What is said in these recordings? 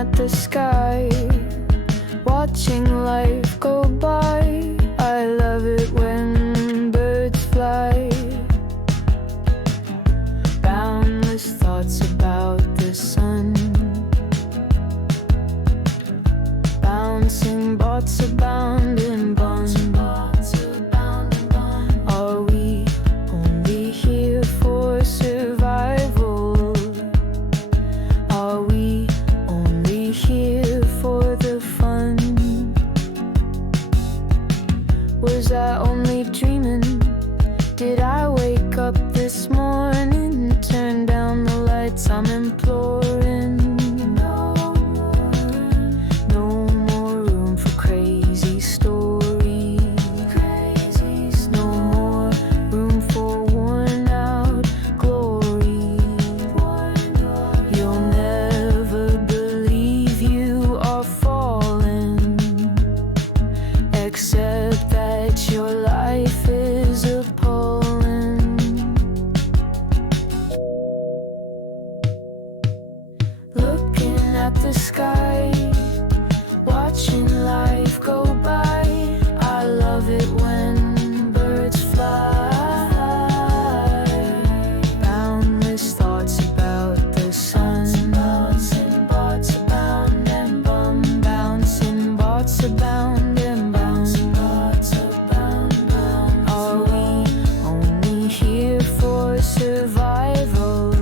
at the sky, watching life go by. I love it when birds fly. Boundless thoughts about the sun, bouncing bots abound in bun. Are we only here for survival? Are we only here for the fun? Was I only dreaming? Did I wake up this morning, turn down the lights? I'm imploring. No more room for crazy stories. No more room for worn out glory. You'll never believe you are falling, except that your life is appalling. Looking at the sky, watching life go by. I love it when birds fly. Boundless thoughts about the sun, bouncing bots abound and bum. Bouncing bots abound and bouncing bots abound. Are we only here for survival?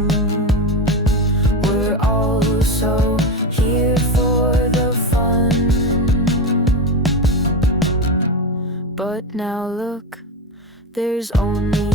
We're also here for the fun. But now look, there's only